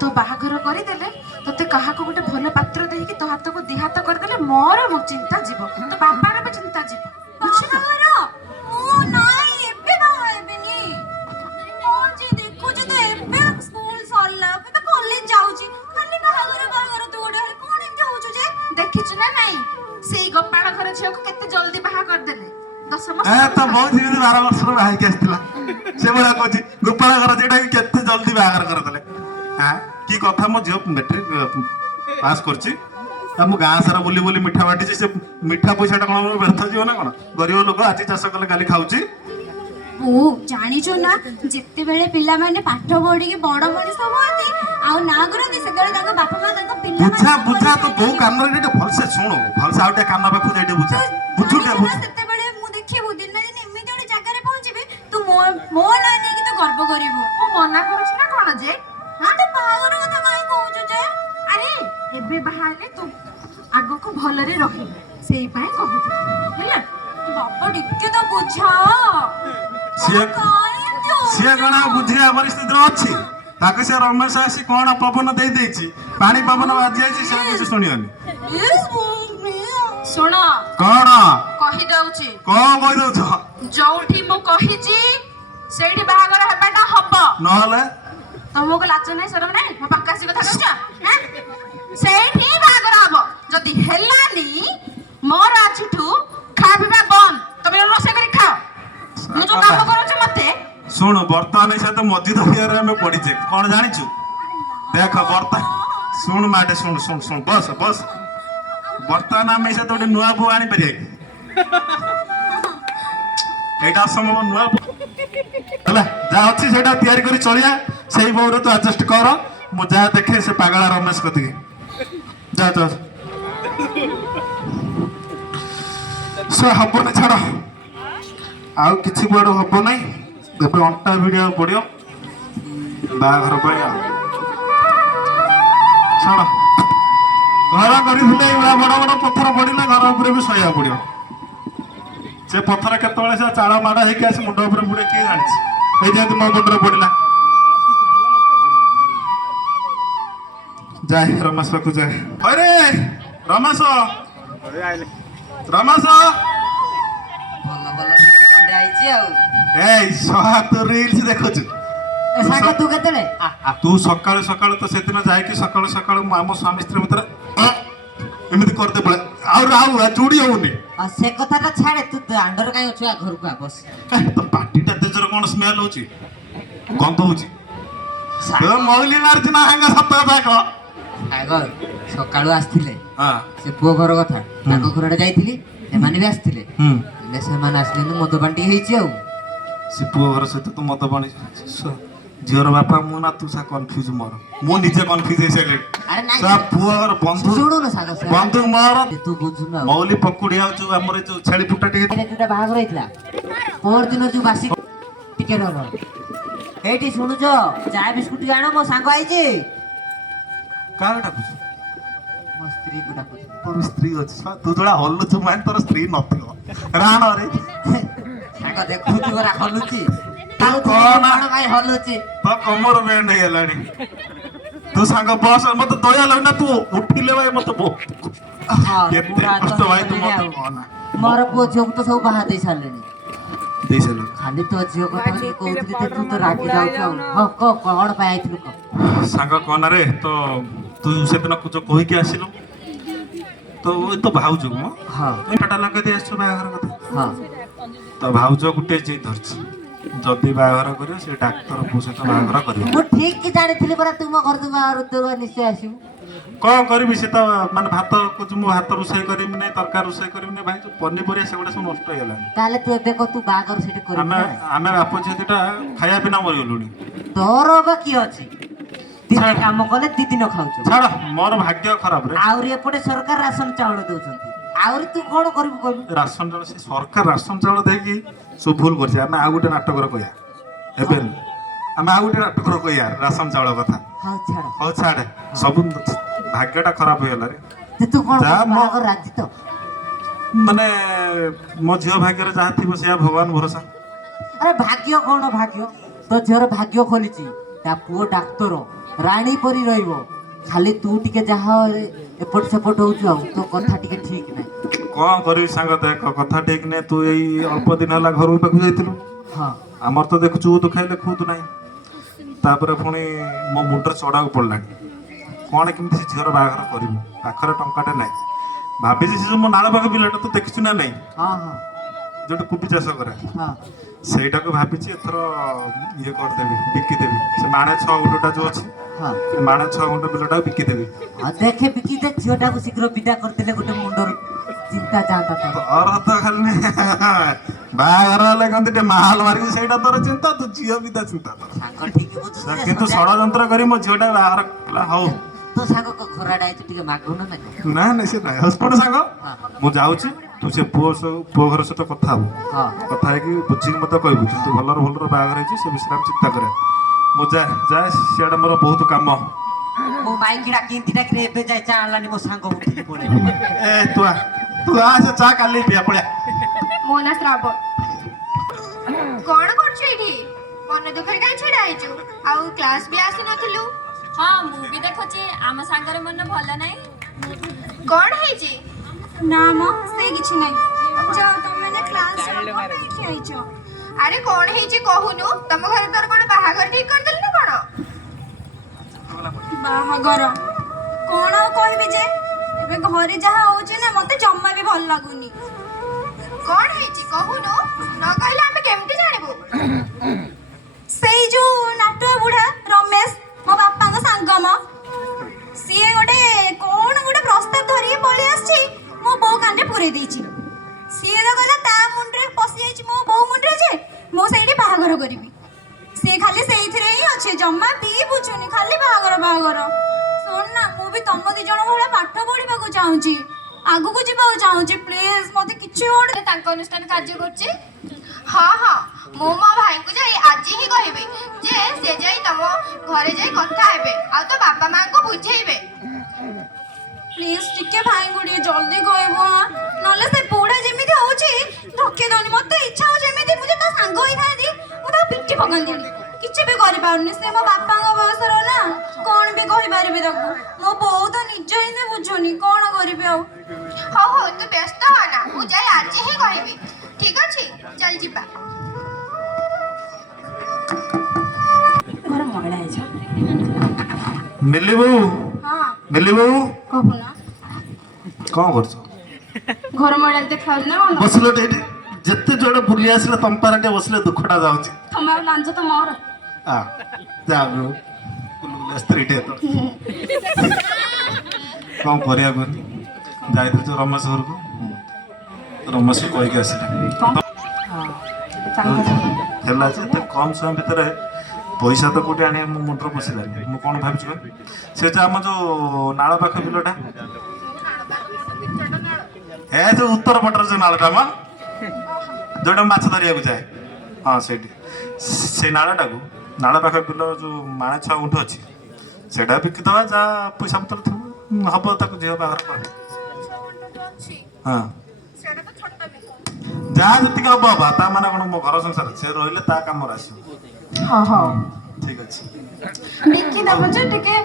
ତୋ ବାହାଘର କରିଦେଲେ ତତେ କାହାକୁ ଗୋଟେ ଭଲ ପାତ୍ର ଦେଇକି ତୋ ହାତକୁ ଦି ହାତ କରିଦେଲେ ମୋର ଚିନ୍ତା ଯିବ ତୋ ବାପାର ବି ଚିନ୍ତା ଯିବ ବୁଝିଲ? ସମସ୍ତେ ଏ ତ ବହୁତ ଯେମିତି 12 ବର୍ଷର ବାହା ହେଇକି ଆସିଥିଲା ସେଭଳିଆ କହୁଛି ଗୋପାଳ ଘର ଯେଟା କି କେତେ ଜଲ୍ଦି ବାହାଘର କରିଦେଲେ। କି କଥା ମୋ ଝିଅ ମେଟ୍ରିକ ପାସ୍ କରିଛି ଆଉ ମୁଁ ଗାଁ ସାରା ବୁଲି ବୁଲି ମିଠା ବାଟିଛି ସେ ମିଠା ପଇସାଟା କଣ ମୋର ବ୍ୟର୍ଥ ଯିବ ନା କଣ? ଗରିବ ଲୋକ ଆଜି ଚାଷ କଲେ କାଲି ଖାଉଛି। ବୋଉ ଜାଣିଛୁ ନା ଯେତେବେଳେ ପିଲାମାନେ ପାଠ ପଢିକି ବଡ ମଣିଷ ହୁଅନ୍ତି ଆଉ ନା କରନ୍ତି ସେତେବେଳେ ତାଙ୍କ ବାପା ମା ତାଙ୍କ ବୁଝା ବୁଝା ତ ବୋଉ ପିଲାମାନଙ୍କୁ କାନରେ ଟିକେ ଭଲସେ ଶୁଣୁ ଭଲସେ ଆଉ ଟିକେ କାନ ପାଖକୁ ଯାଇ ଟିକେ ବୁଝା ବୁଝୁ ଟିକେ ବୁଝୁ। ସେତେବେଳେ ମୁଁ ଦେଖିବୁ ଦିନ ଦିନ ଏମିତି ଗୋଟେ ଜାଗାରେ ପହଞ୍ଚିବି ତୁ ମୋ ନା ନେଇକି ତୁ ଗର୍ବ କରିବୁ। ମୁଁ ମନା କରୁଛି ନା କଣ ଯେ? ହଁ ତୁ ବାହାଘର କଥା କାହିଁ କହୁଛୁ ଯେ? ଆରେ ଏବେ ବାହା ହେଲେ ତୁ ଆଗକୁ ଭଲରେ ରହିବୁ ସେଇ ପାଇଁ କହୁଛି ହେଲା। ବାବା ଟିକେ ତ ବୁଝା। ସିଏ କଣ ଆଉ ବୁଝିବା ପରିସ୍ଥିତିରେ ଅଛି? ତାକୁ ସେ ରମେଶ ଆସି କଣ ପବନ ଦେଇ ଦେଇଛି ପାଣି ପବନ ବାଜି ଯାଇଛି ସେ କିଛି ଶୁଣିବନି। ଶୁଣ କଣ କହିଦଉଛି କଣ କହିଦଉଛ? ଯୋଉଠି ମୁଁ କହିଛି ସେଇଠି ବାହାଘର ହେବାଟା ହବ। ନହେଲେ ତମକୁ ଲାଜ ନାହିଁ ଶରମ ନାହିଁ ମୋ ପାଖ ଆସି କଥା କହୁଛ? ସେଇଠି ବାହାଘର ହବ। ଯଦି ହେଲାନି ମୋର ଆଜିଠୁ ଖାଇବା ପିଇବା ବନ୍ଦ। ତମେ ରୋଷେଇ କରି ଖାଅ। ମୁଁ ଯୋଉ କାମ କରୁଛି ମତେ ଶୁଣୁ ବର୍ତ୍ତମାନ ସେ ତ ମଜିଦ ବିହାରରେ ଆମେ ପଡିଛେ କଣ ଜାଣିଛୁ? ଦେଖ ବର୍ତ୍ତମାନ ଶୁଣୁ ମାଟେ ଶୁଣୁ ଶୁଣୁ ଶୁଣୁ ବସ ବସ ବର୍ତ୍ତମାନ ଆମେ ସେ ଗୋଟେ ନୂଆ ବୋଉ ଆଣିପାରିବା କି? ଏଇଟା ଅସମ୍ଭବ ନୂଆ ବୋଉ ହେଲା ଯାହା ଅଛି ସେଇଟା ତିଆରି କରି ଚଳିବା ସେଇ ବୋଉର ତୁ ଆଡଜଷ୍ଟ କର। ମୁଁ ଯାହା ଦେଖେ ସେ ପାଗଳା ରମେଶ କତିକି ଯା ଯା ସେ ହବନି ଛାଡ ଆଉ କିଛି କୁଆଡୁ ହବ ନାହିଁ। ଏବେ ଅଣ୍ଟା ଭିଡ଼ିବାକୁ ପଡିବ ବାହାଘର ପାଇଁ ଆଉ ଛାଡ ଘର କରିଥିଲେ ଏଇଭଳିଆ ବଡ ବଡ ପଥର ପଡିଲେ ଘର ଉପରେ ବି ଶୋଇବାକୁ ପଡିବ। ସେ ପଥର କେତେବେଳେ ସେ ଚାଳ ମାଡ ହେଇକି ଆସି ମୁଣ୍ଡ ଉପରେ ପଡେ କିଏ ଜାଣିଛି? ଏଇ ଯେମିତି ମୋ ମୁଣ୍ଡରେ ପଡିଲା। ଯାଏ ରମେଶ ପାଖକୁ ଯାଏ। ହଇରେ ରମେଶ ରମେଶ ଭଲ ଭଲ ଖଣ୍ଡେ ଆଇଛି ଆଉ। ଏଇ ଶହା ତୁ ରିଲ୍ସ ଦେଖୁଛୁ? ଏ ସାଙ୍ଗ ତୁ କେତେବେଳେ ତୁ ସକାଳୁ ସକାଳୁ ତ ସେଦିନ ଯାଇକି ସକାଳୁ ସକାଳୁ ଆମ ସ୍ୱାମୀ ସ୍ତ୍ରୀ ଭିତରେ ଏମିତି କରିଦେ ପଳେ ଆଉ ଚୁଡ଼ି ହଉନି। ଆଉ ସେ କଥାଟା ଛାଡେ ତୁ ଦାଣ୍ଡରେ କାହିଁ ଅଛୁ ଆ ଘରକୁ ଆ ବସ। ତ ପାଟିଟା ତେଜର କଣ ସ୍ମେଲ ହଉଛି ଗନ୍ଧ ହଉଛି? ମଉଲି ମାରିଛି ନା ହାଙ୍ଗା ସତ କଥା କହ। ଆଗ ସକାଳୁ ଆସିଥିଲେ ହଁ ସେ ପୁଅ ଘର କଥା ତାଙ୍କ ଘରଆଡେ ଯାଇଥିଲି ସେମାନେ ବି ଆସିଥିଲେ ହୁଁ ହେଲେ ସେମାନେ ଆସିଲେ ମଦ ପାଣି ଟିକେ ହେଇଛି ଆଉ। ସେ ପୁଅ ଘର ସହିତ ତୁ ମଦ ପାଣି ଝିଅର ବାପା ମୁଁ ନା ତୁ କନଫ୍ୟୁଜ ମୋର ମୁଁ ନିଜେ କନଫ୍ୟୁଜ ହେଇସାରିଲିଣି। ଆରେ ନାଇଁ ପୁଅ ଘର ବନ୍ଧୁ ଶୁଣୁନୁ ସାଙ୍ଗ ବନ୍ଧୁ ମୋର ତୁ ବୁଝୁନୁ ଆଉ ମୌଲି ପକୁଡି ଆଉ ଯୋଉ ଆମର ଯୋଉ ଛେଳି ଫୁଟା ଟିକେ ଯୋଉଟା ବାହାଘର ହେଇଥିଲା ପହର ଦିନ ଯୋଉ ବାସି ଟିକେ ରହ ଏଇଠି ଶୁଣୁଛ ଚା ବିସ୍କୁଟ ଟିକେ ଆଣ ମୋ ସାଙ୍ଗ ଆଇଛି। କାହା ଡାକୁଛୁ? ମୋ ସ୍ତ୍ରୀକୁ ଡାକୁଛି। ତୋର ସ୍ତ୍ରୀ ଅଛି ତୁ ଯୋଉଟା ହଲୁଛୁ ମାନେ ତୋର ସ୍ତ୍ରୀ ନଥିବ ରାଣରେ ସାଙ୍ଗ ଦେଖୁଛୁ ପରା ହଲୁଛି ତୁ କହନା କାଇଁ ହଲୁଛି? ତ କମର ବ୍ୟାଣ୍ଡ ହେଇଗଲାଣି। ତୁ ସାଙ୍ଗ ବସ ମତେ ଦୟା ଲାଗୁନା ତୁ ଉଠିଲେ ଭାଇ ମତେ କେତେ କଷ୍ଟ ଭାଇ ତୁ ମତେ କହନା। ମୋର ପୁଅ ଝିଅକୁ ତ ସବୁ ବାହା ଦେଇ ସାରିଲେଣି ଦେଇସାରିଲୁ ଖାଲି ତ ଝିଅ କଥା କହୁଥିଲି ଯେ ତୁ ତ ରାଗି ଯାଉଛୁ ଆଉ। ହଁ କହ କଣ ପାଇଁ ଆଇଥିଲୁ କହ। ସାଙ୍ଗ କହନା ରେ ତ ତୁ ସେଦିନ ଯୋଉ କହିକି ଆସିଲୁ ତ ତ ଭାଉଜ ମ ହଁ ଏଟା ଲଗେଇ ଦେଇ ଆସିଛୁ ବାହାଘର କଥା। ହଁ ତ ଭାଉଜ ଗୋଟେ ଜିଦ୍ ଧରିଛି ଯଦି ବାହାଘର କରିବ ସେ ଡାକ୍ତର ପୁଅ ସହିତ ବାହାଘର କରିବ। ମୁଁ ଠିକ କି ଜାଣିଥିଲି ପରା ତୁମ ଘରକୁ ବାହାଘର ନିଶ୍ଚୟ ଆସିବୁ। କଣ କରିବି ସେ ତ ମାନେ ଭାତ କହୁଛୁ ମୁଁ ଭାତ ରୋଷେଇ କରିବି ନାହିଁ ତରକାରୀ ରୋଷେଇ କରିବି ନାହିଁ ଭାଇ ଯୋଉ ପନିପରିବା ସେଗୁଡ଼ା ସବୁ ନଷ୍ଟ ହେଇଗଲାଣି। ତାହେଲେ ତୁ ଏବେ କହ ତୁ ବାହାଘର ସେଠି କରିବୁ ଆମେ ନା? ଆମେ ବାପ ଝିଅ ଦିଟା ଖାଇବା ପିନା ମରିଗଲୁଣି। ତୋର ବା କିଏ ଅଛି ଦିନେ କାମ କଲେ 2 ଦିନ ଖାଉଛୁ। ଛାଡ଼ ମୋର ଭାଗ୍ୟ ଖରାପ ରେ। ଆହୁରି ଏପଟେ ସରକାର ରାସନ ଚାଉଳ ଦଉଛନ୍ତି ଆହୁରି ତୁ କଣ କରିବୁ କହିବୁ? ରାସନ ଚାଉଳ ସେ ସରକାର ରାସନ ଚାଉଳ ଦେଇକି ସବୁ ଭୁଲ କରିছে। ଆମେ ଆଉ ଗୋଟେ ନାଟକର କହିବା ଏବେ ଆମେ ଆଉ ଗୋଟେ ନାଟକର କହିବା ରାସନ ଚାଉଳ କଥା। ହଉ ଛାଡ ହଉ ଛାଡେ ସବୁ ଭାଗ୍ୟଟା ଖରାପ ହେଇଗଲା ରେ। ତୁ କଣ ଯାହା ବାହାଘର ରାଜି ତ? ମାନେ ମୋ ଝିଅ ଭାଗ୍ୟରେ ଯାହା ଥିବ ସେୟା ଭଗବାନ ଭରସା। ଆରେ ଭାଗ୍ୟ କଣ ଭାଗ୍ୟ ତୋ ଝିଅର ଭାଗ୍ୟ ଖୋଲିଛି ତା ପୁଅ ଡାକ୍ତର ରାଣୀ ପରି ରହିବ ଖାଲି ତୁ ଟିକେ ଯାହା ଏପଟ ସେପଟ ହଉଛୁ ଆଉ ତୋ କଥା ଟିକେ ଠିକ ନାହିଁ। କଣ କରିବି ସାଙ୍ଗ ଦେଖ କଥା ଠିକ ନାହିଁ। ତୁ ଏଇ ଅଳ୍ପ ଦିନ ହେଲା ଘରକୁ ପାଖକୁ ଯାଇଥିଲୁ ହଁ ଆମର ତ ଦେଖୁଛୁ ତୁ ଖାଇଲେ ଖୁଦ ନାହିଁ ତାପରେ ପୁଣି ମୋ ମୁଣ୍ଡରେ ଚଢ଼ାକୁ ପଡ଼ିଲାଣି କଣ କେମିତି ସେ ଝିଅର ବାହାଘର କରିବୁ ପାଖରେ ଟଙ୍କାଟେ ନାହିଁ ଭାବିଛି ସେ ଯୋଉ ମୋ ନାଳ ପାଖ ପିଲାଟା ତୁ ଦେଖିଛୁ ନା ନାହିଁ ହଁ ହଁ ଯୋଉଠି କୋବି ଚାଷ କରେ ହଁ ସେଇଟାକୁ ଭାବିଛି ଏଥର ଇଏ କରିଦେବି ବିକିଦେବି ସେ ମାଣେ 6 ଗୁଣ୍ଠଟା ଯୋଉ ଅଛି ହଁ ମାଣେ 6 ଗୁଣ୍ଠ ବିଲଟାକୁ ବିକିଦେବି ହଁ ଦେଖେ ବିକି ଦେ ଝିଅଟାକୁ ଶୀଘ୍ର ବିଦା କରିଦେଲେ ଗୋଟେ ମୁଣ୍ଡରୁ ଚିନ୍ତା ଯାଆନ୍ତା ତୋର ତୋର ତ ଖାଲି ବାହାଘର ହେଲେ କହନ୍ତି ଟିକେ ମାହାଲ ମାରିକି ସେଇଟା ତୋର ଚିନ୍ତା ତୁ ଝିଅ ବି ତା ଚିନ୍ତା ତୋର ସାଙ୍ଗ ଠିକ ବୁଝୁଛି ଯେ କିନ୍ତୁ ସନ୍ଧ୍ୟା- ଷଡ଼ଯନ୍ତ୍ର କରି ମୋ ଝିଅଟା ବାହାଘର କଲା ହଉ ତୋ ସାଙ୍ଗ ଘରଟା ହେଇଛି ଟିକେ ମାଗୁନ ନା କଣ? ନା ନାଇଁ ସେ ନାଇଁ ହସ୍ପଟ ସାଙ୍ଗ ମୁଁ ଯାଉଛି ତୁ ସେ ପୁଅ ଘର ସହିତ କଥା ହବୁ ହଁ କଥା ହେଇକି ବୁଝିକି ମତେ କହିବୁ କିନ୍ତୁ ଭଲରେ ବାହାଘର ହେଇଛି ସେ ବିଷୟରେ ଆମେ ଚିନ୍ତା କରିବା ମୁଁ ଯାଏ ସିଆଡ଼େ ମୋର ବହୁତ କାମ ମୋ ମାଇକିଟା କେମିତି ଡାକିରେ ଏବେ ଯାଏ ଚା ଆଣିଲାନି ମୋ ସାଙ୍ଗ ଉଠିକି ପଳେଇଲା ଏ ତୁ ଆ ସେ ଚା କାଲି ପିଆ ପଳେଆ ମୋ ନା ଶ୍ରାବଣ। କଣ କରୁଛୁ ଏଇଠି? ମନ ଦୁଃଖରେ କାହିଁ ଛିଡା ହେଇଛୁ? ଆଉ କ୍ଲାସ ବି ଆସିନଥିଲୁ? ହଁ ମୁଁ ବି ଦେଖୁଛି ଆମ ସାଙ୍ଗର ମନ ଭଲ ନାହିଁ। କଣ ହେଇଛି? ନା ମ ସେ କିଛି ନାହିଁ। ଯାଅ ତମେ ନା କ୍ଲାସ ଏଠି ଆଇଛ। ଆରେ କଣ ହେଇଛି କହୁନୁ? ତମ ଘରେ ତୋର କଣ ବାହାଘର ଠିକ କରିଦେଲେ ନା କଣ? ବାହାଘର କଣ ଆଉ କହିବି ଯେ ଏବେ ଘରେ ଯାହା ହଉଛି ନା ମତେ ଜମା ବି ଭଲ ଲାଗୁନି। କଣ ହେଇଛି କହୁନୁ? ନ କହିଲେ ଆମେ କେମିତି ଜାଣିବୁ? ସେଇ ଯୋଉ ନାଟୁଆ ବୁଢା ରମେଶ ମୋ ବାପାଙ୍କ ସାଙ୍ଗ ମ ସିଏ କଣ ଗୋଟେ ପ୍ରସ୍ତାବ ଧରିକି ପଳେଇ ଆସିଛି ମୋ ବୋଉ କାନରେ ପୁରେଇ ଦେଇଛି। ସିଏ ତ କହିଲା ତା ମୁଣ୍ଡରେ ପଶି ଯାଇଛି ମୋ ବୋଉ ମୁଣ୍ଡରେ ଯେ ମୁଁ ସେଇଠି ବାହାଘର କରିବି। ସିଏ ଖାଲି ସେଇଥିରେ ହିଁ ଅଛି ଜମା ବି ବୁଝୁନି ଖାଲି ବାହାଘର। ଶୁଣ ନା ମୁଁ ବି ତମ ଦି ଜଣ ଭଳିଆ ପାଠ ପଢିବାକୁ ଚାହୁଁଛି ଆଗକୁ ଯିବାକୁ ଚାହୁଁଛି ପ୍ଲିଜ ମତେ କିଛି ଗୋଟେ ତାଙ୍କ ଅନୁଷ୍ଠାନ କାର୍ଯ୍ୟ କରୁଛି। ହଁ ମୁଁ ମୋ ଭାଇଙ୍କୁ ଯାଇ ଆଜି ହିଁ କହିବି ଯେ ସେ ଯାଇ ତମ ଘରେ ଯାଇ କଥା ହେବେ ଆଉ ତ ବାପା ମାଙ୍କୁ ବୁଝେଇବେ। ପ୍ଲିଜ ଟିକେ ଭାଇଙ୍କୁ ଟିକେ ଜଲ୍ଦି କହିବୁ ନହେଲେ ସେ ବୁଢା ଯେମିତି ହଉଛି ଧକେଇ ଦଉନି ମତେ ଇଚ୍ଛା ହଉଛି ଏମିତି ମୁଁ ଯେ ତା ସାଙ୍ଗ ହେଇଥାନ୍ତି ମୁଁ ତାକୁ ପିଟି ପକାନ୍ତିନି କିଛି ବି କରିପାରୁନି ସେ ମୋ ବାପାଙ୍କ ବୟସର ନା କଣ ବି କହିପାରିବି ତାକୁ ମୋ ବୋଉ ତ ନିଜ ହିଁ ବୁଝୁନି କଣ କରିବି ଆଉ। ହଉ ତୁ ବ୍ୟସ୍ତ ହନା ମୁଁ ଯାଇ ଆଜି ହିଁ କହିବି ଠିକ ଅଛି ଚାଲ ଯିବା। ଘର ମହିଳା ହେଇଛ ମିଲି ବୋଉ ହଁ ମିଲି ବୋଉ କହୁନା କଣ କରୁଛ ଘର ମହିଳା ଦେଖାଯାଉଛି ନା କଣ ବସିଲେ ଏଇଠି ଯେତେ ଜଣେ ବୁଲି ଆସିଲେ ତମ ପାରେ ଟିକେ ବସିଲେ ଦୁଃଖଟା ଯାଉଛି ତମେ ଆଉ ଲାଞ୍ଚ ତ ମୋର ଯାଉ ସ୍ତ୍ରୀଟେ ତ କଣ କରିବା କୁହନି ଯାଇଥିଲି ଯୋଉ ରମେଶ ଘରକୁ ରମେଶ କହିକି ଆସିଲେ ହେଲା ଯେ ଏତେ କମ ସମୟ ଭିତରେ ପଇସା ତ କୋଉଠି ଆଣିବା ମୋ ମୁଣ୍ଡରେ ପଶିଲାନି ମୁଁ କଣ ଭାବିଛି କହିଲ ସେ ଯୋଉ ଆମ ଯୋଉ ନାଳ ପାଖ ବିଲଟା ଏ ଯୋଉ ଉତ୍ତର ପଟର ଯୋଉ ନାଳଟା ମ ଯୋଉଟା ମାଛ ଧରିବାକୁ ଯାଏ ହଁ ସେଇଠି ସେଇ ନାଳ ପାଖ ବିଲ ଯୋଉ ମାଣେ 6 ଗୁଣ୍ଠ ଅଛି ସେଇଟା ବିକିଦବା ଯାହା ପଇସା ପତ୍ର ଥିବ ହବ ତାକୁ ଝିଅ ବାହାଘର କର ହଁ ଯାହା ଯେତିକି ହବ ତା ମାନେ କଣ ମୋ ଘର ସଂସାର ସେ ରହିଲେ ତା କାମରେ ଆସିବ ହଉ ଠିକ ଅଛି ବିକି ଦବ ଯେ ଟିକେ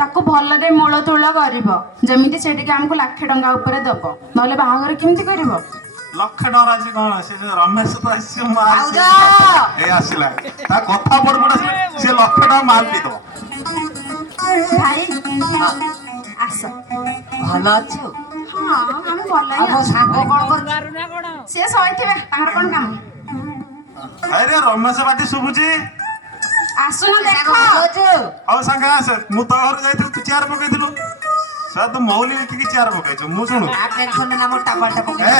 ତାକୁ ଭଲରେ ମୂଳ ତୁଳ କରିବ ଯେମିତି ସେ ଟିକେ ଆମକୁ 1,00,000 ଟଙ୍କା ଉପରେ ଦବ ନହେଲେ ବାହାଘର କେମିତି କରିବ? 1,00,000 ଟଙ୍କା ଆଜି କଣ ସେ ଯୋଉ ରମେଶ ତ ଆସିଛି ଭାଉଜ! ଏ ଆସିଲା ତା କଥା ପଡି ପଡି ଆସିଲା ସେ 1,00,000 ଟଙ୍କା ମାଲ ପିଇଦବ ଭାଇ ଆସ ଭଲ ଅଛୁ ହଁ ଆମେ ଭଲ ଆଉ ମୋ ସାଙ୍ଗ କଣ କରୁଛୁ ନା କଣ ସେ ଶୋଇଥିବେ ତାଙ୍କର କଣ କାମ ଆରେ ରମେଶ ପାଟି ଶୁଭୁଛି ଆସୁନ ଦେଖ ଭଲ ଅଛୁ ହଉ ସାଙ୍ଗ ଆସେ ମୁଁ ତ ଘରେ ଯାଇଥିଲି ତୁ ଚେୟାର ପକେଇଥିଲୁ ସାର୍ ତୁ ମହୁଲି ବିକିକି ଚେୟାର ପକେଇଛୁ ମୁଁ ଶୁଣୁ ଟେନସନ ନା ମୋ ଟାବାଟା ପକେଇ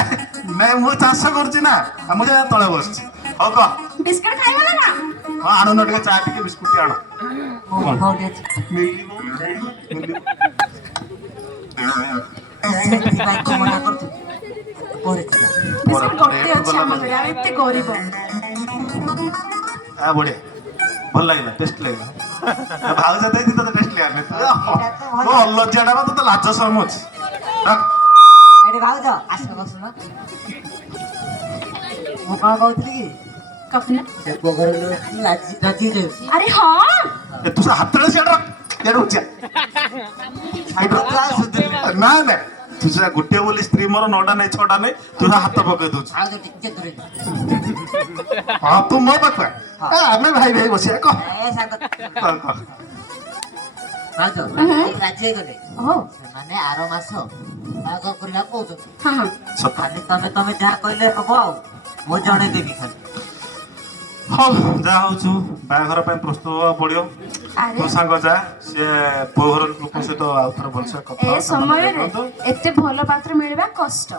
ନାଇଁ ମୁଁ ଚାଷ କରୁଛି ନା ମୁଁ ଯାଇ ତଳେ ବସିଛି ହଉ କହ ବିସ୍କୁଟ ଖାଇବ ନା କଣ? ହଁ ଆଣୁନ ଟିକେ ଚା ଟିକେ ବିସ୍କୁଟ ଆଣ ସେଥିପାଇଁ ତ ମନା କରୁଛୁ ପରେ ଯିବା ବିସ୍କୁଟ ଗୋଟେ ଅଛି ଆମ ଘରେ ଆଉ ଏତେ ଗରିବ ବଢିଆ ଭଲ ଲାଗିଲା ଟେଷ୍ଟ ଲାଗିଲା ଭାଉଜ ଦେଇଛି ତତେ ଟେଷ୍ଟ ଲାଗିଲା ତୁ ଅଲଜ୍ଜାଟା ବା ତତେ ଲାଜ ଶରମ ଅଛି ଏଠି ଭାଉଜ ଆସ ବସୁନ ମୁଁ କଣ କହୁଥିଲି କି କଖନା ସେ ପୋଖରୀ ରାଜି ଯାଉଛି ଆରେ ହଁ ତୁ ସେ ହାତଳେ ସିଆଡ ଇଆଡେ ଉଚ୍ଚା ନା ନା ତୁ ସେ ଗୋଟିଏ ବୋଲି ସ୍ତ୍ରୀ ମୋର 9ଟା ନାଇଁ 6ଟା ନାଇଁ ତୁ ହାତ ପକେଇ ଦଉଛୁ ଭାଉଜ ଟିକେ ଦୂରେ ହଁ ତୁ ମୋ ପାଖୁଆ ଆମେ ଭାଇ ବସିବା କହ ଏ ସାଙ୍ଗ କହ ଭାଉଜ ରାଜି ହେଇଗଲେ ସେମାନେ ଆର ମାସ ବାହାଘର କରିବାକୁ କହୁଛନ୍ତି ହଁ ସତ ଖାଲି ତମେ ଯାହା କହିଲେ ହବ ଆଉ ମୁଁ ଜଣେଇଦେବି ଖାଲି। ହଉ ଯାହା ହଉଛୁ ବାହାଘର ପାଇଁ ପ୍ରସ୍ତୁତ ହବାକୁ ପଡିବ। ଆରେ ତୋ ସାଙ୍ଗ ଯା ସିଏ ପୁଅ ଘର ଲୋକଙ୍କ ସହିତ ଆଉ ଥରେ ଭଲସେ କଥା ଏ ହଅ, ସେମାନେ ସମୟରେ ଦେଖନ୍ତୁ। ଏତେ ଭଲ ପାତ୍ର ମିଳିବା କଷ୍ଟ।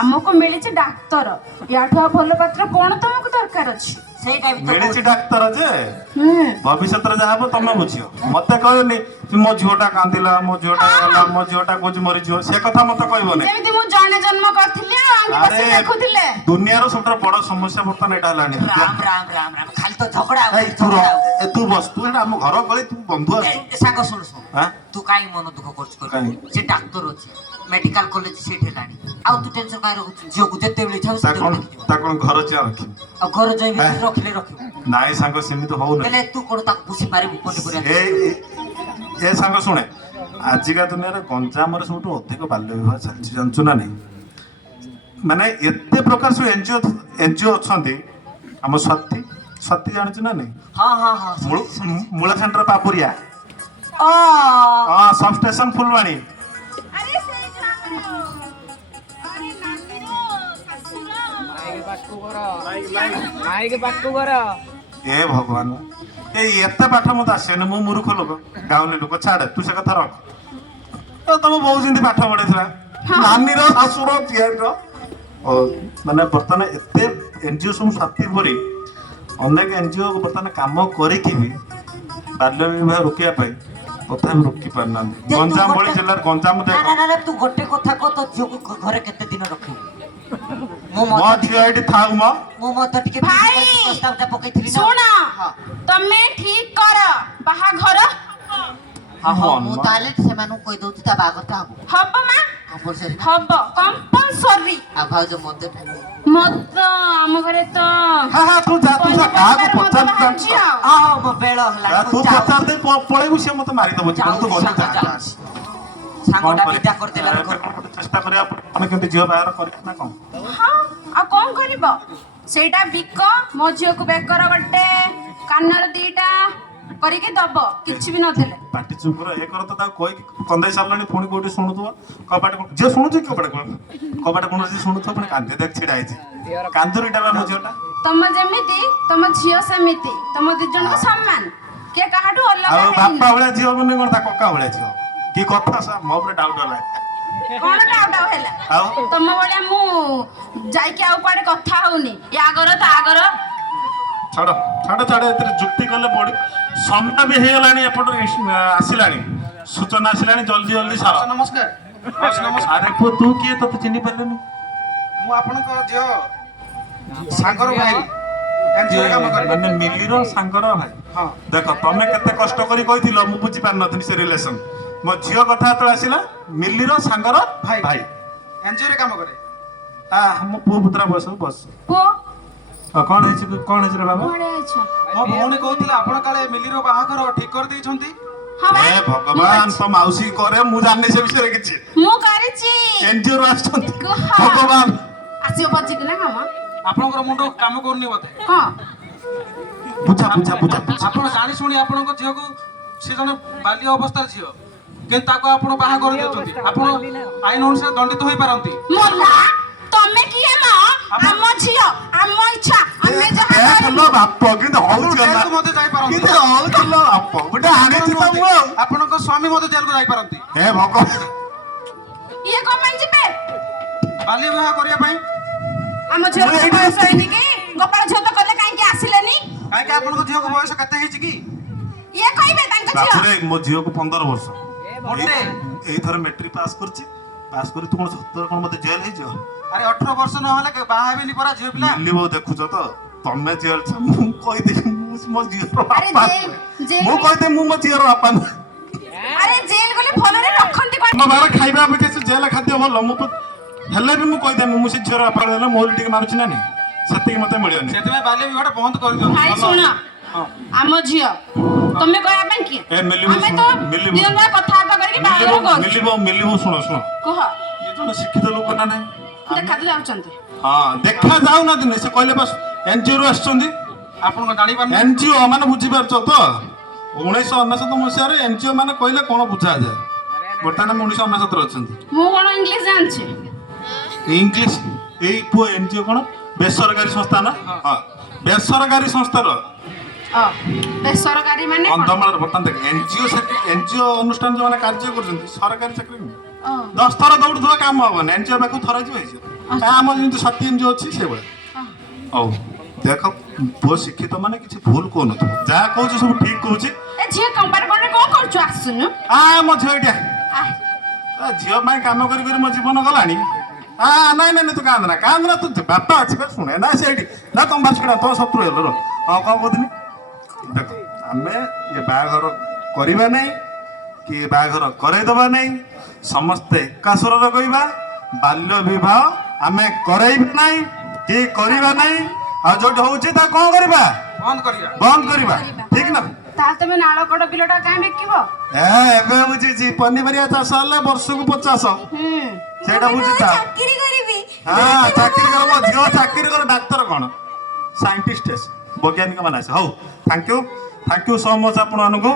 ଆମକୁ ମିଳିଛି ଡାକ୍ତର, ୟାଠୁ ଆଉ ଭଲ ପାତ୍ର କଣ ତମକୁ ଦରକାର ଅଛି? ସେଇଟା ବି ତ ମିଳିଛି କହୁଛି। ଡାକ୍ତର ଯେ ହୁଁ ଭବିଷ୍ୟତରେ ଯାହା ହବ ତମେ ବୁଝିବ। ମତେ କହିବନି କି ମୋ ଝିଅଟା କାନ୍ଦିଲା, ମୋ ଝିଅଟା ଗଲା, ମୋ ଝିଅଟା କହୁଛି ମରିଯିବ, ସେ କଥା ମତେ କହିବନି। ଯେମିତି ମୁଁ ଜଣେ ଜନ୍ମ କରିଥିଲି ଆଉ ଆଙ୍ଗେ ବସି ଦେଖୁଥିଲେ। ଦୁନିଆର ସବୁଠାରୁ ବଡ ସମସ୍ୟା ବର୍ତ୍ତମାନ ଏଇଟା ହେଲାଣି। ରାମ ରାମ ରାମ ରାମ ଖାଲି ତ ଝଗଡା ଏଇ ତୁ ରହ, ଏ ତୁ ବସ, ତୁ ଏଇଟା ଆମ ଘର ଗଳି, ତୁ ବନ୍ଧୁ ଆସୁ। ସାଙ୍ଗ ଶୁଣୁ ଶୁଣୁ ଆଁ? ତୁ କାହିଁ ମନ ଦୁଃଖ କରୁଛୁ କାହିଁ? ସେ ଡାକ୍ତର ଅଛି, ମେଡିକାଲ କଲେଜ ସେଇଠି ହେଲାଣି। ଆଉ ତୁ ଟେନସନ କାହିଁ ରଖୁଛୁ? ଝିଅକୁ ଯେତେବେଳେ ଇଚ୍ଛା ହବ ତା ସେତେବେଳେ କଣ ଦେଖିଯିବ। ତା କଣ ଘର ଚିଆ ରଖିବୁ? ଆଉ ଘର ଜମି ହେଁ? ରଖିଲେ ରଖିବୁ। ନାଇଁ ସାଙ୍ଗ ସେମିତି ହଉନି। ହେଲେ ତୁ କଣ ତାକୁ ବୁଝି ପାରିବୁ ପନିପରିବା? ଏ ସାଙ୍ଗ ଶୁଣେ, ଆଜିକା ଦୁନିଆରେ ଗଞ୍ଜାମରେ ସବୁଠୁ ଅଧିକ ବାଲ୍ୟ ବିବାହ ଚାଲିଛି ଜାଣିଛୁ ନା ନାହିଁ? ମାନେ ଏତେ ପ୍ରକାର ସବୁ ଏନଜିଓ ଅଛନ୍ତି। ଆମ ସ୍ୱାତି ଜାଣିଛୁ ନା ନାହିଁ? ହଁ ହଁ ହଁ ମୂଳ ସେଣ୍ଟର ପାପୁରିଆ, ଓ ହଁ ସବ୍ ଷ୍ଟେସନ ଫୁଲବାଣୀ। ଆରେ ସେଇ ଯୋଉ ଆରେ ନାନୀର ଶାଶୁର ମାଇକ ପାଖକୁ କର। ଏ ଭଗବାନ, ଏଇ ଏତେ ପାଠ ମତେ ଆସିବନି, ମୁଁ ମୂର୍ଖ ଲୋକ, ଗାଉଁଲି ଲୋକ, ଛାଡେ ତୁ ସେ କଥା ରଖ। ତମ ବୋଉ ଯେମିତି ପାଠ ପଢେଇଥିଲା, ନାନୀର ଶାଶୁର ତିଆରିର ମାନେ ବର୍ତ୍ତମାନ ଏତେ ଏନଜିଓ ସବୁ ସ୍ୱାତି ଭରି ଅନେକ ଏନଜିଓ ବର୍ତ୍ତମାନ କାମ କରିକି ବି ବାଲ୍ୟ ବିବାହ ରୋକିବା ପାଇଁ ତଥାପି ରୋକି ପାରୁନାହାନ୍ତି। ଯେ ତୁ ଗଞ୍ଜାମ ଭଳି ଗୋଟେ- ଜିଲ୍ଲାରେ ଗଞ୍ଜାମ ନା ଦେଖ, ନା ନା ତୁ ଗୋଟେ କଥା କହ, ତୋ ଝିଅକୁ ଘରେ କେତେ ଦିନ ରଖିବୁ? ମୁଁ ମୋ ମତ ଝିଅ ଏଇଠି ଥାଉ ମ। ମୁଁ ମତ ଟିକେ ଭାଇ! ପ୍ରସ୍ତାବଟା ପକେଇଥିଲି ନା। ଶୁଣ ହଁ। ତମେ ଠିକ କର ବାହାଘର। ହଁ ହଁ, ମୁଁ ମା। ତାହେଲେ ସେମାନଙ୍କୁ କହିଦଉଛି ତା ବାହାଘରଟା ହବ ହବ ମା, କମ୍ପଲସରି। ହବ କମ୍ପଲସରି। ଆଉ ଭାଉଜ ମତେ ମତ ଆମ ଘରେ ତ ହଁ ହଁ ତୁ ଯା, ତୁ ଯା, କାହାକୁ ପନିପରିବାର ମତ ପଚାରୁଛୁ ବାହାରୁଛି ଜାଣିଛୁ? ଆଉ। ହଁ ମୋ ବେଳ ହେଲାଣି ତୁ ମୁଁ ଯାଉଛି। ପଚାର ଦେଇ ପଳେଇବୁ, ସିଏ ମତେ ମାରିଦବ ଜୀବନ। ତୁ ଗଲୁ, ଯା, ଯା। ସାଙ୍ଗଟା ବିଦା କରିଦେଲା ଏବେ ଘର। କଣ ଗୋଟେ ଚେଷ୍ଟା କରିବା ଆମେ କେମିତି ଝିଅ ବାହାଘର କରିବା ନା କଣ? ହଁ ଆଉ କଣ କରିବ? ସେଇଟା ବିକ, ମୋ ଝିଅକୁ ବେକର ଗୋଟେ, କାନର ଦିଟା କରିକି ଦବ, କିଛି ବି ନଦେଲେ। ପାଟି ଚୁପ କର, ଏ କର ତ ତାକୁ କହିକି କନ୍ଦେଇ ସାରିଲାଣି, ପୁଣି କୋଉଠି ଶୁଣୁଥିବ। କବାଟ ଝିଅ ଶୁଣୁଛି, କବାଟ କଣ ଶୁଣୁଥିବ, ପୁଣି କାନ୍ଦେ ଦେਖ ଛିଡା ହେଇଛି। କାନ୍ଦୁରିଟା ବା ମୋ ଝିଅଟା। ତମ ଯେମିତି ତମ ଝିଅ ସେମିତି, ତମ ଦି ଜଣଙ୍କୁ ସମାନ, କିଏ କାହାଠୁ ଅଲଗା ଆଉ ହେଇନି। ବାପା ଭଳିଆ ଝିଅ ମାନେ କଣ ତା କକା ଭଳିଆ ଝିଅ? କି କଥା ମୋ ଉପରେ ଡାଉଟ ହେଲା। କଣ ଡାଉଟ ହେଲା? ଆଉ ତମ ଭଳିଆ ମୁଁ ଯାଇକି ଆଉ କୁଆଡେ କଥା ହଉନି, ୟା ଆଗର ତା ଆଗର। ଛାଡ ଛାଡ ଛାଡ, ଏଥିରେ ଯୁକ୍ତି କଲେ ପଡି। ସମୟ ବି ହେଇଗଲାଣି, ଏପଟରେ ଆସିଲାଣି, ସୂଚନା ଆସିଲାଣି, ଜଲ୍ଦି ଜଲ୍ଦି ସାର। ନମସ୍କାର। ନମସ୍କାର। ଆରେ ପୁଅ ତୁ କିଏ, ତତେ ଚିହ୍ନି ପାରିଲୁନି? ମୁଁ ଆପଣଙ୍କ ଝିଅ ସାଙ୍ଗର ଭାଇ ଏନଜିଓ କାମ କରେ। ମାନେ ମିଲିର ସାଙ୍ଗର ଭାଇ। ହଁ। ଦେଖ ତମେ କେତେ କଷ୍ଟ କରି କହିଥିଲ, ମୁଁ ବୁଝି ପାରିନଥିଲି ସେ ରିଲେସନ। ମୋ ଝିଅ କଥା ଯେତେବେଳେ ଆସିଲା, ମିଲିର ସାଙ୍ଗର ଭାଇ। ଭାଇ। ଏନଜିଓରେ କାମ କରେ। ମୋ ପୁଅ ପୁତୁରା ବସ ବସ। ପୁଅ କଣ ହେଇଛି ରେ ବାବା? କୁଆଡେ ଅଛ? ମୋ ଭଉଣୀ କହୁଥିଲା ଆପଣ କାଳେ ମିଲିର ବାହାଘର ଠିକ କରିଦେଇଛନ୍ତି। ହଁ ବା, ଏ ଭଗବାନ, ତ ମାଉସୀ କରେ, ମୁଁ ଜାଣିନି ସେ ବିଷୟରେ କିଛି। ମୁଁ କରିଛି। ଏନଜିଓ ରୁ ଆସିଛନ୍ତି, କୁହ। ଭଗବାନ। ଆସିବ ବଜିକି ନା କଣ? ଆପଣଙ୍କର ମୁଣ୍ଡ କାମ କରୁନି ବୋଧେ। ହଁ ବୁଝା ବୁଝା ବୁଝା ବୁଝା। ଆପଣ ଜାଣି ଶୁଣି ଆପଣଙ୍କ ଝିଅକୁ, ସେ ଜଣେ ବାଲ୍ୟ ଅବସ୍ଥାର ଝିଅ, କିନ୍ତୁ ତାକୁ ଆପଣ ବାହା କରିଦେଉଛନ୍ତି। ଆପଣ ଆଇନ ଅନୁସାରେ ଦଣ୍ଡିତ ହୋଇପାରନ୍ତି। ମୋଲା ତମେ କିଏ ମା? ଆମ ଝିଅ, ଆମ ଇଚ୍ଛା, ଆମେ ଯାହା କରିବୁ। ବାପ କିନ୍ତୁ ହଉଛି ଜେଲକୁ ମଧ୍ୟ ଯାଇପାରନ୍ତି। କିନ୍ତୁ ହଉଥିଲ ବାପ, ଗୋଟେ ଆଣିଛି ତ ମୁଁ ଆଉ। ଆପଣଙ୍କ ସ୍ୱାମୀ ମଧ୍ୟ ଜେଲକୁ ଯାଇପାରନ୍ତି ହେ ଭଗବାନ। ଇଏ କଣ ପାଇଁ ଯିବେ? ବାଲ୍ୟ ବିବାହ କରିବା ପାଇଁ। ଆମ ଝିଅର କିଛି ବୟସ ହେଇନି କି? ଗୋପାଳ ଝିଅ ତ କଲେ, କାହିଁକି ଆସିଲେନି? କାହିଁକି ଆପଣଙ୍କ ଝିଅକୁ ବୟସ କେତେ ହେଇଛି କି? ଇଏ କହିବେ ତାଙ୍କ ଝିଅ। ବାପୁରେ, ମୋ ଝିଅକୁ 15 ବର୍ଷ। ମୋଟେ। ଏଇଥର ମେଟ୍ରିକ ପାସ୍ କରିଛି। ପାସ୍ କରି ତୁ କଣ ସତରେ କଣ ମତେ ଜେଲ ହେଇଯିବ? ଆରେ 18 ବର୍ଷ ନହେଲେ ବାହା ହେବେନି ପରା ଝିଅ ପିଲା। ମିଲି ବୋଉ ଦେଖୁଛ ତ, ତମେ ଜେଲ ଛା, ମୁଁ କହିଦେବି ମୁଁ ମୋ ଝିଅର ଆରେ ବାପା। ଜେଲ ମୁଁ କହିଦେବି ମୁଁ ମୋ ଝିଅର ବାପା ନୁହେଁ। ଆରେ ଜେଲ ଗଲେ ଭଲରେ ରଖନ୍ତି କଣ? ମୋ ବାବା ଖାଇବା ଅପେକ୍ଷା ସେ ଜେଲ ଖାଦ୍ୟ ଭଲ। ମୁଁ ହେଲେ ବି ମୁଁ କହିଦେବି ମୁଁ ସେ ଝିଅର ବାପା ହେଲେ ମୋର ଟିକେ ମାରୁଛି ନା ନାହିଁ, ସେତିକି ମତେ ମିଳିବନି। ସେଥିପାଇଁ ବାଲ୍ୟ ବିବାହଟା ବନ୍ଦ କରିଦିଅନ୍ତୁ। ଭାଇ ଭଲ। ଶୁଣ, ହଁ। ଆମ ଝିଅ ତମେ କହିବା ପାଇଁ କିଏ? ଏ ମିଲି ଆମେ ତ ଦିନ କଥାବାର୍ତ୍ତା କରିକି ବାହାଘର କରୁଛୁ। ମିଲିବ ଶୁଣ ଶୁଣ, କୁହ, ଇଏ ଜଣେ ଶିକ୍ଷିତ ଲୋକ ନା ନାହିଁ? ଦେଖାତ ଯାଉଛନ୍ତି। ହଁ ଦେଖା ଯାଉନାହାନ୍ତି, ସେ କହିଲେ ବାସ୍ ଏନଜିଓ ରୁ ଆସିଛନ୍ତି। ଆପଣ କଣ ଜାଣିପାରୁନି? ଏନଜିଓ ମାନେ ବୁଝିପାରୁଛ ତ, 1999 ମସିହାରେ ଏନଜିଓ ମାନେ କହିଲେ କଣ ବୁଝାଯାଏ। ବର୍ତ୍ତମାନ 1999 ଅଛନ୍ତି। ମୁଁ କଣ ଇଂଲିଶ ଜାଣିଛି? ଇଂଲିଶ, ଏଇ ପୁଅ ଏନଜିଓ କଣ ବେସରକାରୀ ସଂସ୍ଥା ନା ହଁ ବେସରକାରୀ ସଂସ୍ଥାର ବେସରକାରୀ ମାନେ କଣ? କନ୍ଧମାଳର ବର୍ତ୍ତମାନ ଦେଖ ଏନଜିଓ ଅନୁଷ୍ଠାନ ଯୋଉମାନେ କାର୍ଯ୍ୟ କରୁଛନ୍ତି ସରକାରୀ ଚାକିରି ନୁହେଁ। ଅ, 10 ଥର ଦୌଡୁଥିବା କାମ ହବନି ଏନଜିଓ ପାଖକୁ ଥରେ ଯିବ ହେଇଯିବ ଆମର ଯେମିତି ସତୀ ଏନଜିଓ ଅଛି ସେଇଭଳିଆ ହଉ ଦେଖ ପୁଅ ଶିକ୍ଷିତ ମାନେ କିଛି ଭୁଲ କହୁନଥିବ ଯାହା କହୁଛି ସବୁ ଠିକ କହୁଛି ଏ ଝିଅ କମ୍ପାର୍ଟମେଣ୍ଟରେ କଣ କରୁଛୁ ଆସୁନୁ? ମୋ ଝିଅ ଏଇଟା ଆ, ଝିଅ ପାଇଁ କାମ କରି କରି ମୋ ଜୀବନ ଗଲାଣି ନାଇଁ ନାଇଁ ତୁ କାନ୍ଦନା ତୁ ବାପା ଅଛି ବା ଶୁଣେ ନା ସେଇଠି ନା ତମ ବାର୍ଷିକଟା ତୋ ଶତ୍ରୁ ହେଲ ର ହଁ କଣ କହୁଥିଲି ଦେଖ ଆମେ ଏ ବାହାଘର କରିବା ନାହିଁ କି ବାହାଘର କରେଇଦବା ନାହିଁ ସମସ୍ତେ ଏକା ସ୍ୱରରେ କହିବା ବାଲ୍ୟ ବିବାହ ଆମେ କରେଇବା ନାହିଁ କି କରିବା ନାହିଁ ଆଉ ଯୋଉଠି ହଉଛି ତା କଣ କରିବା ବନ୍ଦ କରିବା ଠିକ ନା ତାହେଲେ ତମେ ନାଳକଡ ବିଲଟା କାଇଁ ବିକିବ? ଏବେ ବୁଝିଛି ପନିପରିବା ଚାଷ ହେଲେ ବର୍ଷକୁ 50 ସେଇଟା ବୁଝିଥା ଚାକିରି କରିବି ହଁ ଚାକିରି କର ମୋ ଝିଅ ଚାକିରି କର ଡାକ୍ତର କଣ ସାଇଣ୍ଟିଷ୍ଟ ବୈଜ୍ଞାନିକ ମାନେ ଆସେ ହଉ ଥ୍ୟାଙ୍କ ୟୁ ସୋ ମଚ୍ ଆପଣମାନଙ୍କୁ